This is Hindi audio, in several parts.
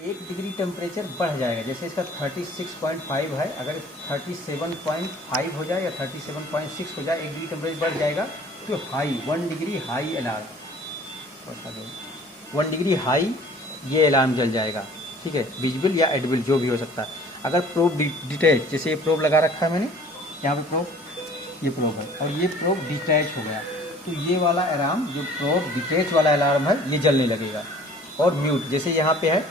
1 डिग्री टेम्परेचर बढ़ जाएगा। जैसे इसका 36.5 है, अगर 37.5 हो जाए या 37.6 हो जाए, 1 डिग्री टेम्परेचर बढ़ जाएगा तो high 1 degree high alarm, 1 degree high ये अलार्म जल जाएगा। ठीक है, विजिबल या एडिबल जो भी हो सकता है। अगर प्रोब डिटैच, जैसे ये प्रोब लगा रखा है मैंने यहाँ पे प्रोब, ये प्रोब है और ये प्रोब डिटैच हो गया, तो ये वाला अलार्म जो प्रोब डिटैच वाला अलार्म है ये जलने लगेगा। और म्यूट, जैसे यहाँ पे है,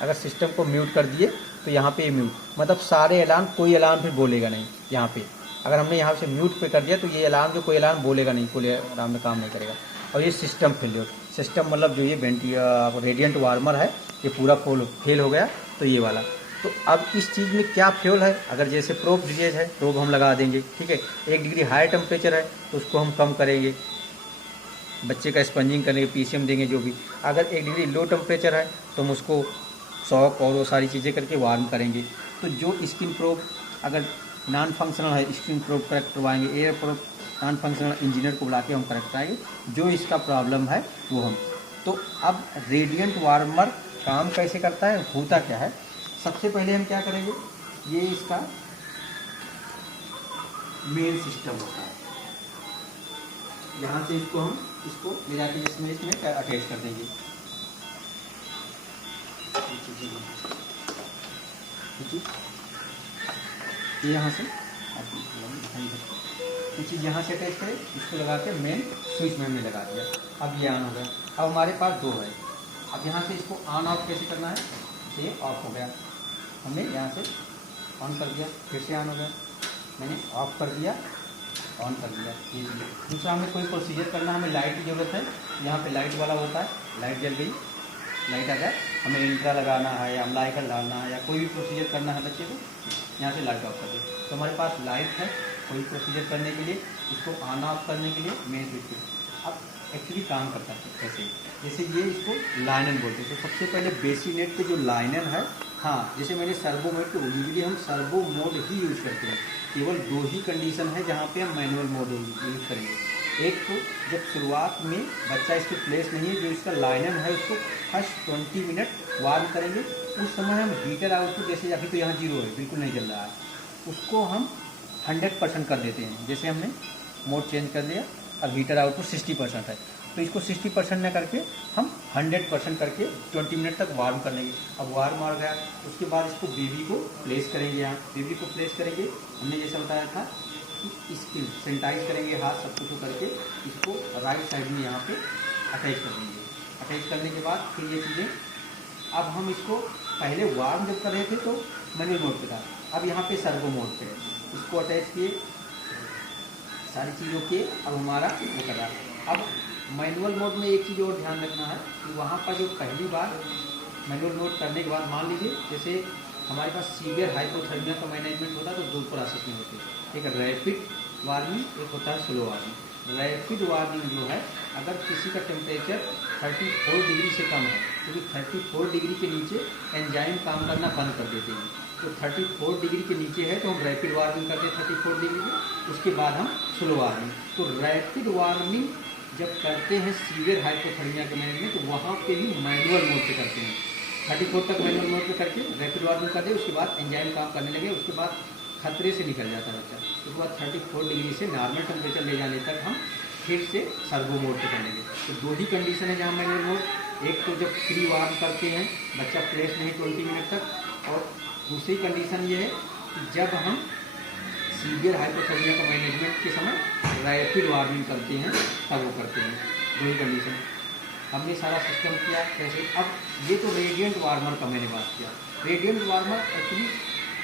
अगर सिस्टम को म्यूट कर दिए तो यहाँ पे म्यूट, मतलब सारे अलार्म, कोई अलार्म फिर बोलेगा नहीं यहाँ पे। अगर हमने यहाँ से म्यूट पे कर दिया तो ये अलार्म जो कोई अलार्म बोलेगा नहीं, कोई अलार्म में काम नहीं करेगा। और ये सिस्टम फेलियर, सिस्टम मतलब जो ये रेडिएंट वार्मर है ये पूरा फेल हो गया, तो ये वाला। तो अब इस चीज़ में क्या फ्यूल है, अगर जैसे प्रोब डिटेज है, प्रोब हम लगा देंगे, ठीक है। 1 डिग्री हाई टेम्परेचर है तो उसको हम कम करेंगे, बच्चे का स्पंजिंग करेंगे, पीसीएम देंगे जो भी। अगर 1 डिग्री लो टेम्परेचर है तो हम उसको शॉक और वो सारी चीज़ें करके वार्म करेंगे। तो जो स्किन प्रोब अगर नॉन फंक्शनल है, स्किन प्रोब करेक्ट करवाएंगे, air probe non functional engineer को बुला के हम करेक्ट कराएंगे जो इसका प्रॉब्लम है वो हम। तो अब रेडिएंट वार्मर काम कैसे करता है, होता क्या है, सबसे पहले हम क्या करेंगे, ये इसका मेन सिस्टम होता है। यहाँ से इसको हम ले जाके इसमें अटैच कर देंगे। ये यहाँ से ये चीज़ यहाँ से अटैच करें, इसको लगा के मेन स्विच में हमने लगा दिया। अब ये ऑन हो गया। अब हमारे पास 2 है। अब यहाँ से इसको ऑन ऑफ कैसे करना है, ये ऑफ हो गया, हमने यहाँ से ऑन कर दिया, फिर से ऑन हो गया, मैंने ऑफ कर दिया, ऑन कर दिया। ये दूसरा हमें कोई प्रोसीजर करना, हमें लाइट की ज़रूरत है, यहाँ पे लाइट वाला होता है, लाइट जल गई, लाइट आ गया, हमें इंट्रा लगाना है या अम्लाइकर डालना है या कोई भी प्रोसीजर करना है बच्चे को, यहाँ से लाइट ऑफ कर दे। तो हमारे पास लाइट है, कोई प्रोसीजर करने के लिए, इसको ऑन ऑफ करने के लिए मेन स्विच पे। अब एक्चुअली काम करता है कैसे, जैसे ये इसको लाइनन बोलते हैं। तो सबसे पहले बेसिक नेट पे जो लाइनन है, हाँ जैसे मैंने सर्वो मोड, तो यूजली हम सर्वो मोड ही यूज़ करते हैं। केवल 2 ही कंडीशन है जहाँ पे हम मैनुअल मोड यूज़ करेंगे। एक तो जब शुरुआत में बच्चा इसके प्लेस नहीं है, जो इसका लाइनन है उसको फर्स्ट 20 मिनट वार्म करेंगे। उस समय हम हीटर आउटपुट, जैसे अभी तो यहाँ 0 है, बिल्कुल नहीं जल रहा है, उसको हम 100% कर देते हैं। जैसे हमने मोड चेंज कर दिया, अब हीटर आउटपुट 60% है, तो इसको 60% न करके हम 100% करके 20 मिनट तक वार्म कर लेंगे। अब वार्म आ गया, उसके बाद इसको बेबी को प्लेस करेंगे, यहाँ बेबी को प्लेस करेंगे। हमने जैसा बताया था कि इसकी सैनिटाइज करेंगे, हाथ सब कुछ करके इसको राइट साइड में यहाँ पे अटैच कर देंगे। अटैच करने के बाद फिर ये चीज़ें, अब हम इसको पहले वार्म जब कर रहे थे तो मैनुअल मोड पे था, अब यहाँ पे सर्वो मोड पे इसको अटैच किए, सारी चीज़ों के अब हमारा वो कर रहा है। अब मैनुअल मोड में एक चीज़ और ध्यान रखना है कि वहाँ पर जो पहली बार मैनुअल मोड करने के बाद मान लीजिए जैसे हमारे पास सीवियर हाइपोथर्मिया का मैनेजमेंट होता है, तो 2 प्रोसेस में होते हैं, एक रैपिड वार्मिंग, एक होता है स्लो वार्मिंग। रैपिड वार्मिंग जो है, अगर किसी का टेम्परेचर 34 डिग्री से कम है, क्योंकि 34 डिग्री के नीचे एंजाइम काम करना बंद कर देते हैं, तो 34 डिग्री के नीचे है तो हम रैपिड वार्मिंग करते हैं 34 डिग्री में, उसके बाद हम स्लो वार्मिंग। तो रैपिड वार्मिंग जब करते हैं सीवियर हाइपोथर्मिया के मैनेजमेंट, तो वहाँ पे भी मैनुअल मोड पे करते हैं, 34 तक मैनुअल मोड पे करके रैपिड वार्मिंग कर दे, उसके बाद एंजाइम काम करने लगे, उसके बाद खतरे से निकल जाता है बच्चा, उसके बाद 34 डिग्री से नॉर्मल टेम्परेचर ले जाने तक हम फिर से सर्वो मोड पे कर लेंगे। तो 2 ही कंडीशन है जहाँ मैनुअल मोड, एक तो जब प्री वार्म करते हैं बच्चा प्लेस नहीं 20 मिनट तक, और दूसरी कंडीशन ये है कि जब हम सीवियर हाइपोथर्मिया का मैनेजमेंट के समय रैपिड वार्मिंग करते हैं तब वो करते हैं। 2 ही कंडीशन हमने सारा सिस्टम किया कैसे। अब ये तो रेडिएंट वार्मर का मैंने बात किया। रेडिएंट वार्मर एक्चुअली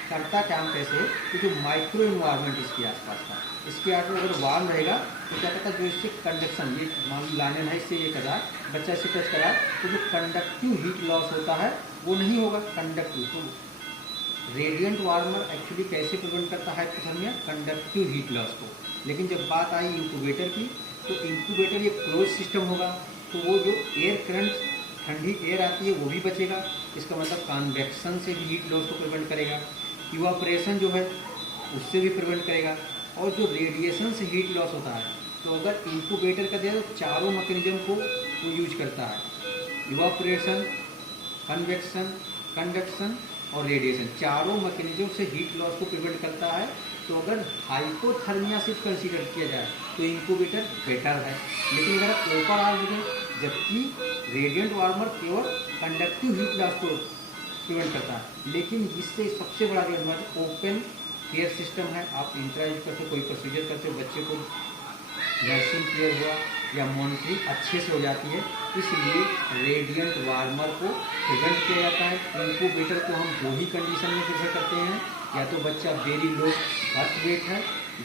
करता काम कैसे है कि जो माइक्रो इन्वायरमेंट इसके आसपास था, इसके आसपास अगर वार्म रहेगा तो क्या कहता है, जो इससे कंडक्शन, ये मान लाइनन है, इससे ये कर रहा है, बच्चा इससे टच कर रहा है, तो जो कंडक्टिव हीट लॉस होता है वो नहीं होगा, कंडक्टिव। तो रेडिएंट वार्मर एक्चुअली कैसे प्रिवेंट करता है हाइपोथर्मिया, कंडक्टिव हीट लॉस को। लेकिन जब बात आई इंक्यूबेटर की, तो इंक्यूबेटर ये क्लोज सिस्टम होगा, तो वो जो एयर करंट, ठंडी एयर आती है वो भी बचेगा, इसका मतलब कन्वेक्शन से भी हीट लॉस को प्रिवेंट करेगा, इवापोरेशन जो है उससे भी प्रिवेंट करेगा, और जो रेडिएशन से हीट लॉस होता है, तो अगर इंक्यूबेटर का दे तो चारों मैकेनिज्म को वो यूज करता है, इवापोरेशन, कन्वेक्शन, कंडक्शन और रेडिएशन, चारों मैकेनिज्म से हीट लॉस को प्रिवेंट करता है। तो अगर हाइपोथर्मिया सिर्फ कंसीडर किया जाए तो इंक्यूबेटर बेटर है, लेकिन अगर आप ओवरऑल देखें, जबकि रेडिएंट वार्मर केवल कंडक्टिव हीट लॉस को प्रिवेंट करता है, लेकिन इससे सबसे बड़ा एडवांटेज ओपन केयर सिस्टम है। आप इंटराइज करते, कोई प्रोसीजर करते, बच्चे को नर्सिंग केयर हुआ या मॉनिटरिंग अच्छे से हो जाती है, इसलिए रेडिएंट वार्मर को प्रिवेंट किया जाता है। इंक्यूबेटर को हम दो ही कंडीशन में प्रेफर करते हैं, या तो बच्चा वेरी लो बर्थ वेट है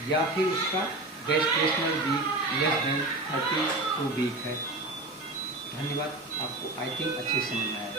या फिर उसका gestational week less than 32 week है। धन्यवाद, आपको आई थिंक अच्छे से समझ में आया।